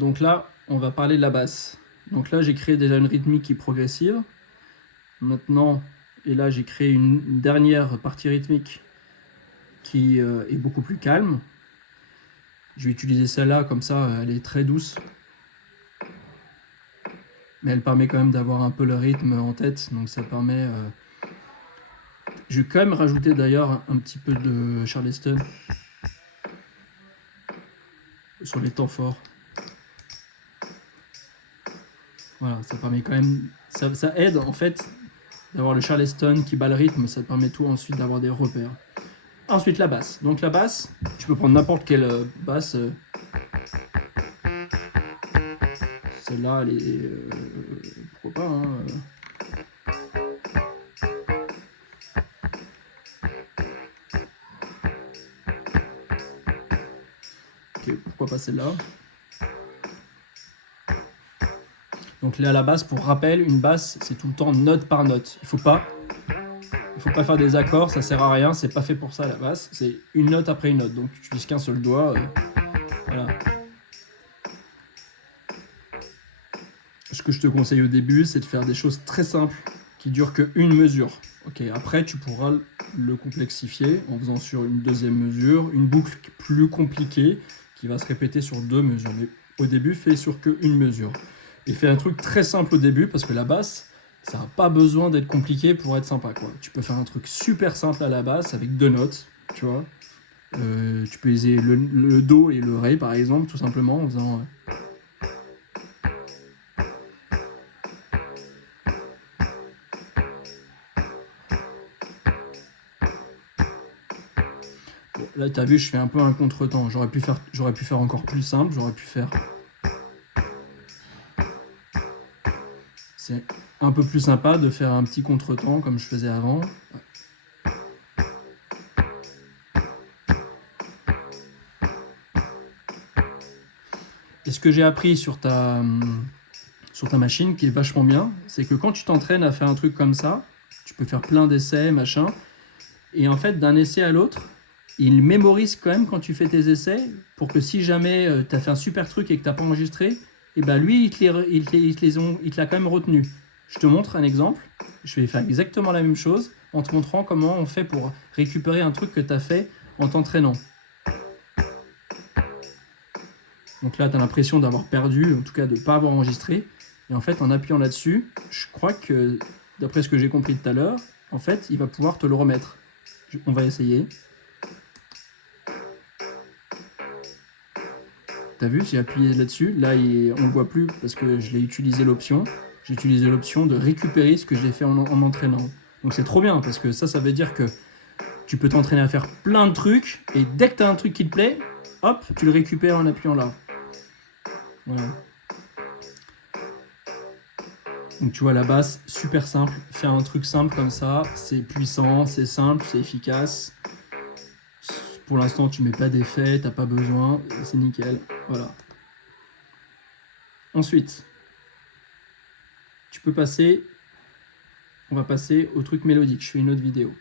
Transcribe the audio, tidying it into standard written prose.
Donc là, on va parler de la basse. Donc là, j'ai créé déjà une rythmique qui est progressive. Maintenant, et là, j'ai créé une dernière partie rythmique qui est beaucoup plus calme. Je vais utiliser celle-là, comme ça, elle est très douce. Mais elle permet quand même d'avoir un peu le rythme en tête, donc ça permet... Je vais quand même rajouter d'ailleurs un petit peu de Charleston sur les temps forts. Voilà, ça permet quand même... Ça aide en fait d'avoir le Charleston qui bat le rythme, ça te permet tout ensuite d'avoir des repères. Ensuite la basse. Donc la basse, tu peux prendre n'importe quelle basse. Celle-là, elle est... pourquoi pas, hein, Ok, pourquoi pas celle-là. Donc là, la basse, pour rappel, une basse, c'est tout le temps note par note. Il faut pas faire des accords, ça sert à rien, c'est pas fait pour ça la basse. C'est une note après une note, donc tu utilises qu'un seul doigt. Voilà. Ce que je te conseille au début, c'est de faire des choses très simples qui durent qu'une mesure. Ok, après, tu pourras le complexifier en faisant sur une deuxième mesure, une boucle plus compliquée qui va se répéter sur 2 mesures. Mais au début, fais sur qu'une mesure. Et fais un truc très simple au début parce que la basse, ça n'a pas besoin d'être compliqué pour être sympa, quoi. Tu peux faire un truc super simple à la basse avec 2 notes, tu vois. Tu peux utiliser le Do et le Ré, par exemple, tout simplement en faisant... Là, tu as vu, je fais un peu un contretemps. J'aurais pu faire encore plus simple. J'aurais pu faire... C'est un peu plus sympa de faire un petit contretemps comme je faisais avant. Et ce que j'ai appris sur ta machine, qui est vachement bien, c'est que quand tu t'entraînes à faire un truc comme ça, tu peux faire plein d'essais, machin, et en fait, d'un essai à l'autre, il mémorise quand même quand tu fais tes essais, pour que si jamais tu as fait un super truc et que tu n'as pas enregistré, et ben lui, il te l'a quand même retenu. Je te montre un exemple. Je vais faire exactement la même chose en te montrant comment on fait pour récupérer un truc que tu as fait en t'entraînant. Donc là, tu as l'impression d'avoir perdu, en tout cas de ne pas avoir enregistré. Et en fait, en appuyant là-dessus, je crois que, d'après ce que j'ai compris tout à l'heure, en fait, il va pouvoir te le remettre. On va essayer. T'as vu, j'ai appuyé là-dessus. Là, on ne le voit plus parce que je l'ai utilisé l'option. J'ai utilisé l'option de récupérer ce que j'ai fait en m'entraînant. Donc c'est trop bien parce que ça veut dire que tu peux t'entraîner à faire plein de trucs et dès que tu as un truc qui te plaît, hop, tu le récupères en appuyant là. Voilà. Donc tu vois la basse, super simple. Faire un truc simple comme ça, c'est puissant, c'est simple, c'est efficace. Pour l'instant, tu mets pas d'effet, t'as pas besoin, c'est nickel. Voilà. Ensuite, on va passer au truc mélodique. Je fais une autre vidéo.